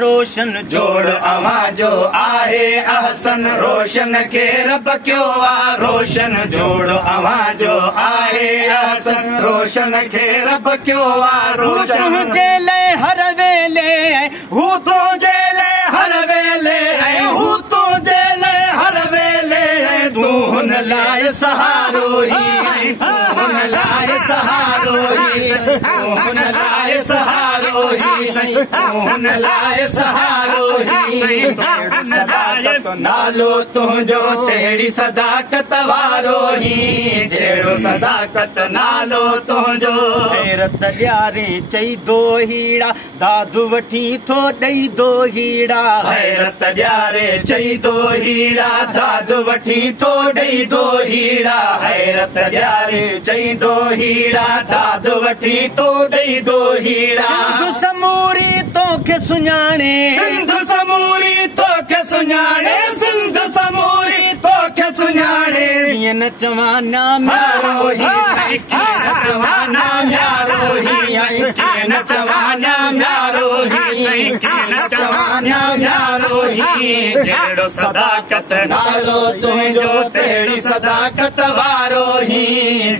रोशन जोड़ अवां जो आहे अहसन रोशन के रब क्यों आ रोशन जोड़ अवां जो आहे अहसन रोशन के रब क्यों आ रोशन जेले हर वेले हू तो जेले हर वेले हू तो जेले हर वेले तू हुन लाए सहारो ही तू हुन लाए सहारो ही तू हुन लाए सहारो ही तू हुन लाए सहारो ही सदाकत नालो तुंहिंजो तहिड़ी सदाकत वारो ही जहिड़ो सदाकत नालो तुंहिंजो हैरत ॾियारे चई दो हीड़ा दादू वठी थो ॾेई दो हीड़ा हैरत ॾियारे चई दो हीड़ा दादू वठी थो ॾेई दो हीड़ा हैरत ॾियारे चई दो हीड़ा दादू वठी थो ॾेई दो हीड़ा समूरी तोखे सुञाणे सिंध समूरी तोखे सुञाणे सिंध समूरी तोखे सुञाणे कीअं न चवां नाम यारो ही कीअं न चवां नाम यारो ही कीअं न चवां नाम यारो ही कीअं न चवां नाम यारो ही जहिड़ो सदाकत नालो तुंहिंजो तहिड़ी सदाकत वारो ही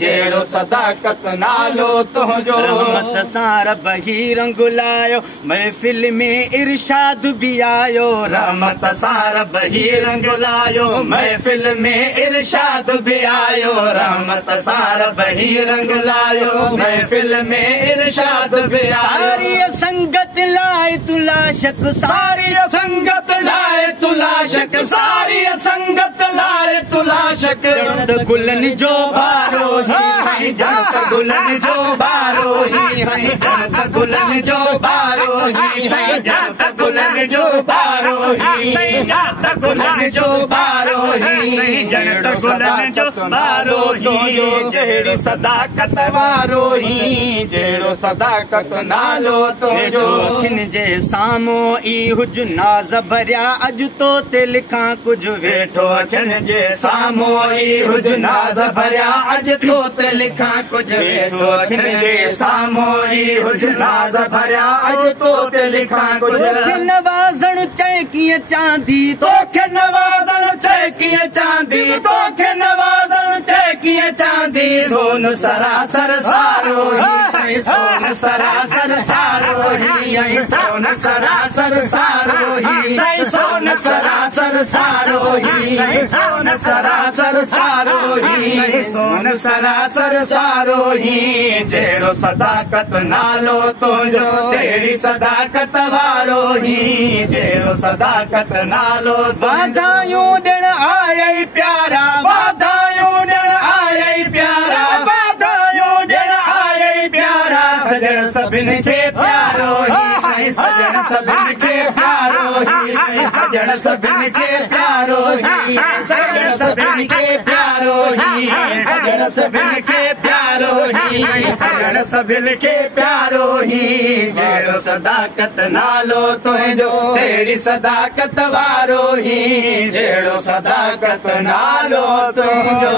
जहिड़ो सदाकत नालो तुंहिंजो रहमत सां रब ही रंग लायो महफ़िल में इरशाद भी आयो रहमत सां रब ही रंग लायो महफ़िल में इरशाद भी आयो रहमत सां रब ही रंग लायो महफ़िल में इरशाद भी आयो सारी संगत लाए तुला शक सारी संगत लाए तुला शक सारी संगत लाए तुला शक गुलन जो बारो ही जंत गुलन जो बारो ही जंत गुलन जो बारो ही जंत गुलन जो बारो ही जंत गुलन जो बारो ही जंत गुलन जो बारो ही जहिड़ी सदाकत वारो ही जहिड़ो सदाकत नालो तुंहिंजो अखियुनि जे साम्हूं ई हुज नाज़ भरिया अॼु तो ते लिखां कुझु वेठो अखियुनि जे साम्हूं ई हुज नाज़ भरिया अॼु तो ते लिखां कुझु वेठो अखियुनि जे साम्हूं ई हुज नाज़ भरिया अॼु तो ते लिखां कुझु नवाज़ण चए कीअं चांदी तोखे नवाज़ण चए कीअं चांदी तोखे नवाज़ण चए कीअं चांदी सोन सरासर सारो ही सोन सरासर सारो ही सोन सरासर सारो ही सोन सरासर सारो ही सोन सरासर सारो ही सोन सरासर सारो ही जहिड़ो सदाकत नालो तुंहिंजो तहिड़ी सदाकत वारो ही जहिड़ो सदाकत नालो वाधायूं ॾिण आया प्यारा वाधायूं ॾिण आया प्यारा वाधायूं ॾिण आया प्यारा सजण सभिनि खे प्यारो ही सजण सभिनि खे प्यारो ही सजण सभिनि खे प्यारो ही सजण सभिनि खे प्यारो ही सजण सभिनि खे प्यारो ही सजण सभिनि खे प्यारो ही जहिड़ो सदाकत नालो तुंहिंजो तहिड़ी सदाकत वारो ही जहिड़ो सदाकत नालो तुंहिंजो